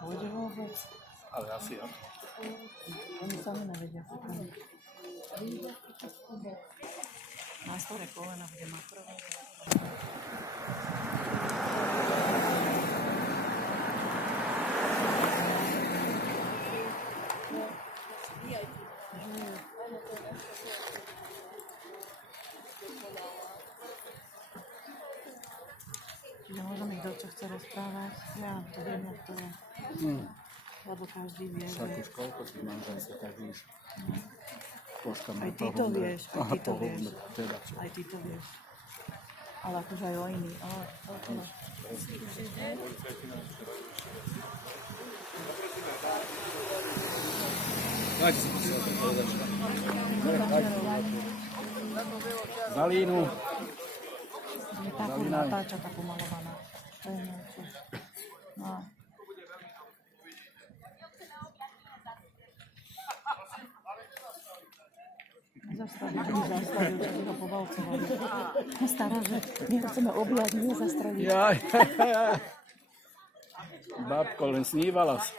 Pôjde vôbec? Ale asi ja. Oni sami nevedia. Na store kolena bude makrovať. Čiže môžem ich, kto chce rozprávať. Ja to viem, jak to je. Lebo každý vie, že... Však už koľko tých manželstiev, tak víš. Aj ty to vieš, aj ty to vieš. Aj ty to vieš. Ale akože aj o iný. Za línu. Je takú natáča, takú malovaná. To je niečo. No. Zastavil, že by ho povalcovali. Stará, že my ho chceme objať, nie zastraviť. Babko, len snívala si.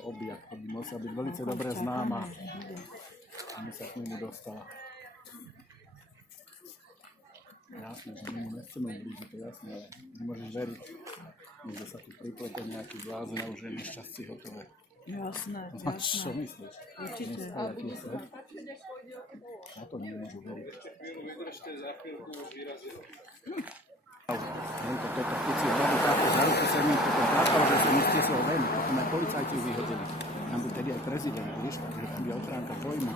Objak, to by musela byť veľmi dobre známa. My sa k nemu dostala. Jasné, že my nechceme ublížiť, to je jasné, ale nemôžeš veriť. Niekde sa tu priplete nejaký blázon a už je nešťastie hotové. Jasné, Čo myslíš? Určite. Na to nemôžu veriť. Toto, keď si hľadí táto za ruky sa ním potom plakal, že sa mi stiesol ven, a tam aj policajti vyhodili. Tam by tedy aj prezident, vieš, takže tam by otránka dojmu.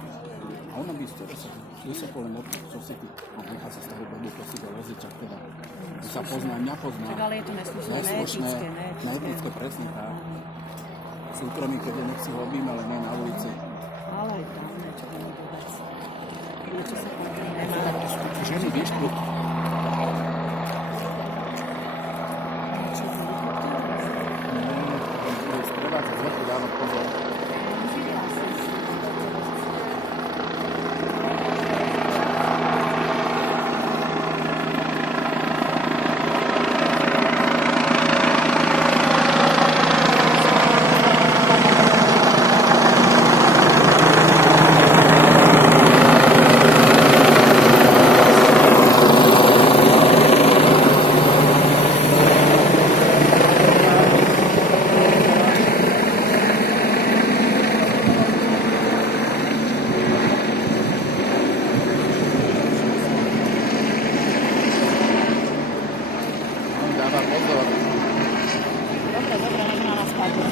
A ona by z tebe sa vysoko len odpúť, čo si ty, a nechá sa z toho dobu, to si do lezičak teda. Sa pozná, mňa pozná. Tak ale je to neslušné, neetické, presne tak. Súkromí, keď je nech si ho obím, ale nie na ulici. Ale aj tam niečo iné vec. Niečo sa potom nemá. Ženy, vieš, tu? Sprevádza zvrchu dávať pozor.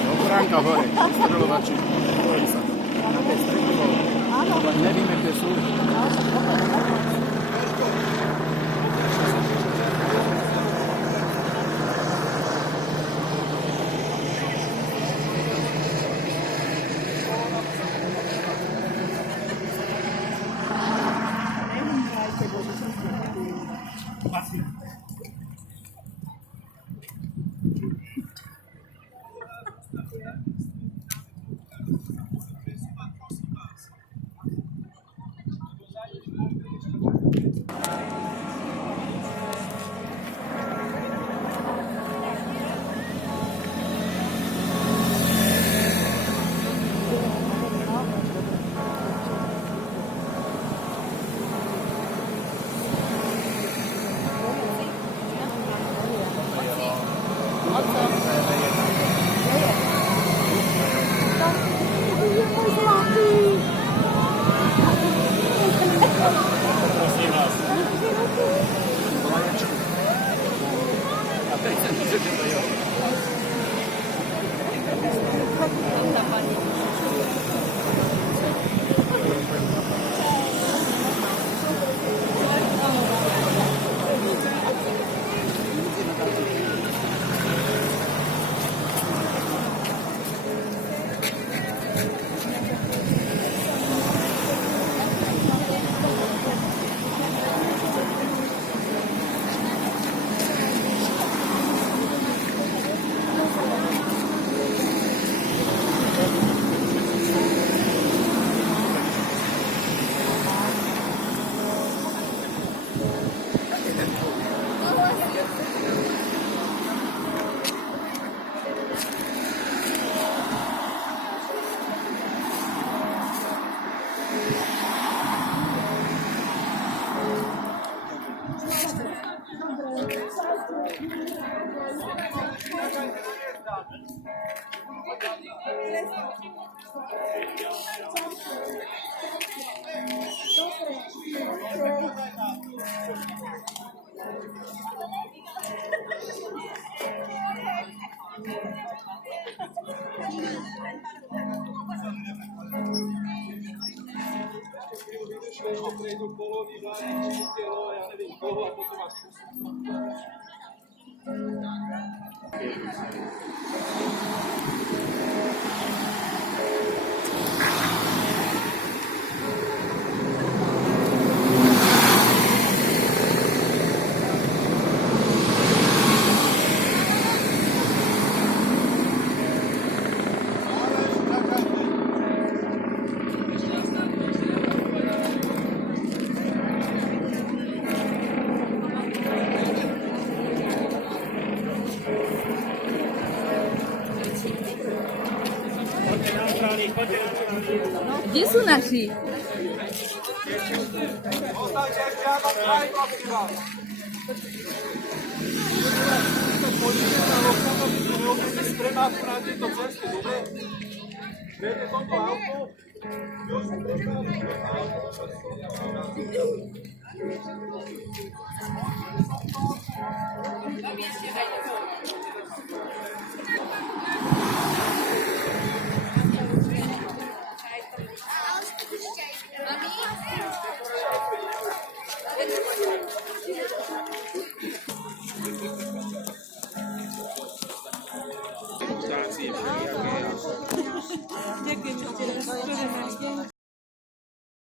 Ochránka hore, streľovači, bojí sa. Na tej streľovou. Nevíme, kde sú. Kde sú naši? Ostajte v žiadnom kraji, prosím vás. Poďte na lokálnom, ktoré obvykle stremáte na tieto cesty, dobre? Viete toto auto?